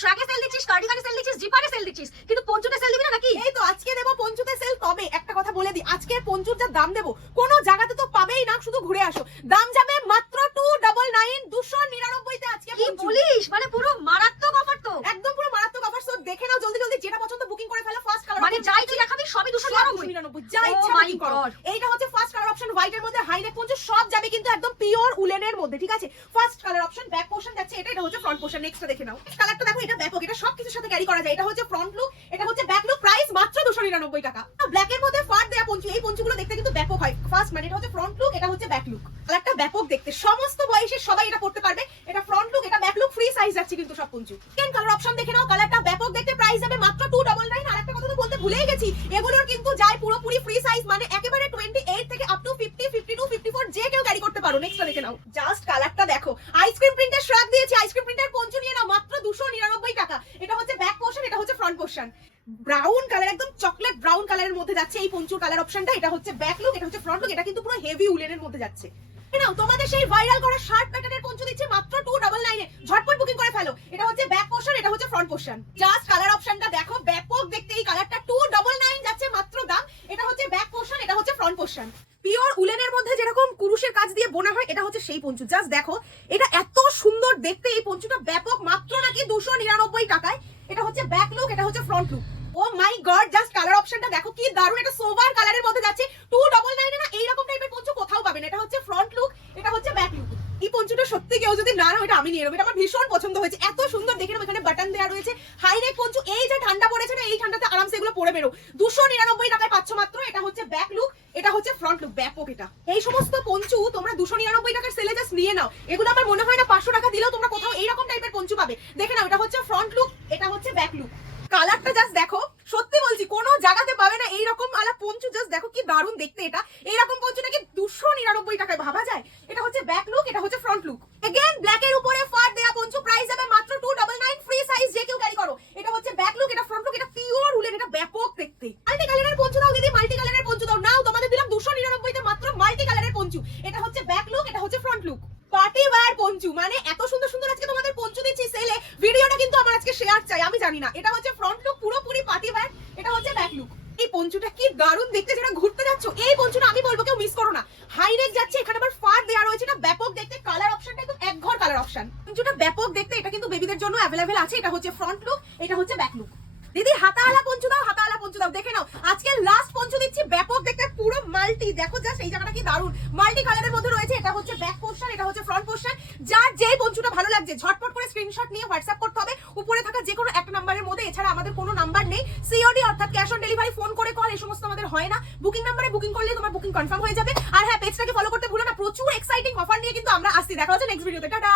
শ্রাগে sell দিচ্ছিস, কার্ডিগানে sell দিচ্ছিস, জিপারে sell দিচ্ছিস, কিন্তু পঞ্চুতে সেল দিবি না নাকি? এই তো আজকে দেবো পঞ্চুতে সেল। তবে একটা কথা বলে দিই, আজকের পঞ্চুর যা দাম দেবো কোনো জায়গাতে তো পাবেই না, শুধু ঘুরে আসো। দাম যাবে মাত্র 299 299 তে আজকে কি বলিস? মানে পুরো মারাত্মক অফার তো। একদম পুরো মারাত্মক অফার। সো দেখে নাও জলদি জলদি, যেটা পছন্দ বুকিং করে ফেলো। ফার্স্ট কালার মানে যাই তুই দেখাবি সবই 299, যা ইচ্ছা মাই বুকিং করো। গড। এইটা হচ্ছে ফার্স্ট কালার অপশন, হোয়াইট এর মধ্যে হাইনেক পঞ্চু সব যাবে কিন্তু একদম পিওর উলেনের মধ্যে, ঠিক আছে? First colour option, back portion যাচ্ছে এটা, এটা হচ্ছে ফ্রন্ট পোর্শন। নেক্সটটা দেখে নাও। কালারটা দেখো, এটা ব্যাপক, এটা সব কিছুর সাথে ক্যারি করা যায়। এটা হচ্ছে ফ্রন্ট লুক, এটা হচ্ছে ব্যাক লুক। প্রাইস মাত্র 299 টাকা। ব্ল্যাক এর মধ্যে ফার দেয়া পঞ্চু, এই পঞ্চুগুলো দেখতে কিন্তু ব্যাপক হয়। ফার্স্ট মানে এটা হচ্ছে ফ্রন্ট লুক, এটা হচ্ছে ব্যাক লুক। কালারটা ব্যাপক দেখতে, সমস্ত বয়সের সবাই এটা পড়তে পারবে। এটা ফ্রন্ট লুক, এটা ব্যাক লুক, ফ্রি সাইজ যাচ্ছে কিন্তু সব পঞ্চু। সেকেন্ড কালার অপশন দেখে নাও, কালারটা ব্যাপক দেখতে, প্রাইস যাবে মাত্র 299। আর একটা কথা তো বলতে ভুলেই গেছি, এগুলোর কিন্তু যায় পুরোপুরি ফ্রি সাইজ, মানে একেবারে 28 থেকে আপ টু 50, 52, 54 যে কেউ ক্যারি করতে পারো। নেক্সটটা দেখে নাও। জাস্ট কালারটা দেখো, আইসক্রিম প্রিন্টের শ্রাগ দিয়েছি, আইসক্রিম প্রিন্টের পঞ্চু নিয়ে নাও মাত্র 299 টাকা। এটা হচ্ছে ব্যাক পোর্শন, এটা হচ্ছে ফ্রন্ট পোর্শন। ব্রাউন কালার, একদম চকলেট ব্রাউন কালারের মধ্যে যাচ্ছে এই পঞ্চুর কালার অপশনটা। এটা হচ্ছে ব্যাক লুক, এটা হচ্ছে ফ্রন্ট লুক, এটা কিন্তু পুরো হেভি উলেনের মধ্যে যাচ্ছে। নাও তোমাদের সেই ভাইরাল করা শার্ট প্যাটার্নের পঞ্চু দিচ্ছে মাত্র 299 এ। ঝটপট বুকিং করে ফেলো। এটা হচ্ছে ব্যাক পোর্শন, এটা হচ্ছে ফ্রন্ট পোর্শন। জাস্ট কালার অপশনটা দেখো, ব্যাপক দেখতে এই কালারটা। 299 যাচ্ছে মাত্র দাম। এটা হচ্ছে ব্যাক পোর্শন, এটা হচ্ছে ফ্রন্ট পোর্শন। পিওর উলেনের মধ্যে যেরকম কুরুশের কাজ দিয়ে বোনা হয়, এটা হচ্ছে সেই পঞ্চু। জাস্ট দেখো, এটা এত সুন্দর দেখতে, এই পঞ্চুটা ব্যাপক, মাত্র নাকি 299 টাকায়। এটা হচ্ছে ব্যাক লুক, এটা হচ্ছে ফ্রন্ট লুক। ও মাই গড, জাস্ট কালার অপশনটা দেখো কি দারুণ। এটা সোভার কালারের মধ্যে যাচ্ছে। 299 এ না এইরকম টাইপের পঞ্চু কোথাও পাবেন। এটা হচ্ছে ফ্রন্ট লুক, এটা হচ্ছে ব্যাক লুক। এই পঞ্চুটা সত্যি কেউ যদি না নাও, এটা আমি নিয়ে নেবো। এটা আমার ভীষণ পছন্দ হয়েছে, এত সুন্দর দেখে নেবো। এখানে বাটন দেওয়া রয়েছে, হাই নেক পঞ্চু। এই যে ঠান্ডা পড়েছে না, এই ঠান্ডাতে আরামসে এগুলো পরে বেরো। 299 টাকায় পাচ্ছ মাত্র। এটা হচ্ছে ব্যাক লুক, এটা হচ্ছে ফ্রন্ট লুক। ব্যাপক এটা। এই সমস্ত পঞ্চু তোমরা 299 টাকার সেলে জাস্ট নিয়ে নাও। এগুলো আমার মনে হয় না 500 টাকা দিলেও তোমরা কোথাও এইরকম টাইপের পঞ্চু পাবে। দেখে নাও, এটা হচ্ছে ফ্রন্ট লুক, এটা হচ্ছে ব্যাক লুক। কালারটা জাস্ট দেখো, সত্যি বলছি কোনো জায়গাতে পাবে না এইরকম আলা পঞ্চু। জাস্ট দেখো কি দারুণ দেখতে এটা। এইরকম পঞ্চু নাকি 299 টাকায় ভাবা যায়? এটা হচ্ছে ব্যাক লুক, এটা হচ্ছে ফ্রন্ট লুক। এগেইন ব্ল্যাক এর উপরে ফার দেয়া পঞ্চু, প্রাইস যাবে মাত্র 299, ফ্রি সাইজ যে কেউ ক্যারি করো। এটা হচ্ছে ব্যাক লুক, এটা ফ্রন্ট লুক, এটা পিওর উলেন, এটা ব্যাপক দেখতে। মাল্টি কালারের পঞ্চু দাও দিদি, মাল্টি কালারের পঞ্চু দাও। নাও তোমাদের দিলাম 299 তে মাত্র মাল্টি কালারের পঞ্চু। এটা হচ্ছে ব্যাক লুক, এটা হচ্ছে front look. Party wear Panchu, মানে এত সুন্দর সুন্দর আজকে তোমাদের পঞ্চু দিচ্ছি সেলে। ভিডিওটা কিন্তু আমার আজকে শেয়ার চাই, আমি জানি না। এটা হচ্ছে ফ্রন্ট লুক, পুরোপুরি পার্টি ওয়্যার। এটা হচ্ছে ব্যাক লুক। এই পঞ্চুটা কি দারুণ দেখতে, যারা ঘুরতে যাচ্ছ এই পঞ্চুটা আমি বলবো কেউ মিস করো না। হাই নেক যাচ্ছে, এখানে আবার ফার দেয়া রয়েছে। না ব্যাপক দেখতে, কালার অপশনটা একদম এক ঘর কালার অপশন। পঞ্চুটা ব্যাপক দেখতে, এটা কিন্তু বেবিদের জন্য अवेलेबल আছে। এটা হচ্ছে ফ্রন্ট লুক, এটা হচ্ছে ব্যাক লুক। দিদি হাতাওয়ালা পঞ্চু দাও, হাতাওয়ালা পঞ্চু দাও। দেখে নাও, আজকে লাস্ট পঞ্চু দিচ্ছি ব্যাপক দেখতে, পুরো মাল্টি। দেখো জাস্ট এই জায়গাটা কি দারুণ, মাল্টি কালারের মধ্যে রয়েছে। এটা হচ্ছে ব্যাক পোর্শন, এটা হচ্ছে ফ্রন্ট পোর্শন। যার যেই পঞ্চুটা ভালো লাগছে ঝটপট করে স্ক্রিনশট নিয়ে হোয়াটসঅ্যাপ করতে হবে উপরে থাকা যে কোনো একটা নাম্বারের মধ্যে। এছাড়া আমাদের কোনো নাম্বার নেই। সিওডি অর্থাৎ ক্যাশ অন ডেলিভারি, ফোন করে কল, এই সমস্ত আমাদের হয় না। বুকিং নাম্বারে বুকিং করলে তোমার বুকিং কনফার্ম হয়ে যাবে। আর হ্যাঁ, পেজটাকে ফলো করতে ভুলো না, প্রচুর এক্সাইটিং অফার নিয়ে কিন্তু আমরা আসছি। দেখা হচ্ছে নেক্সট ভিডিওতে। টাটা।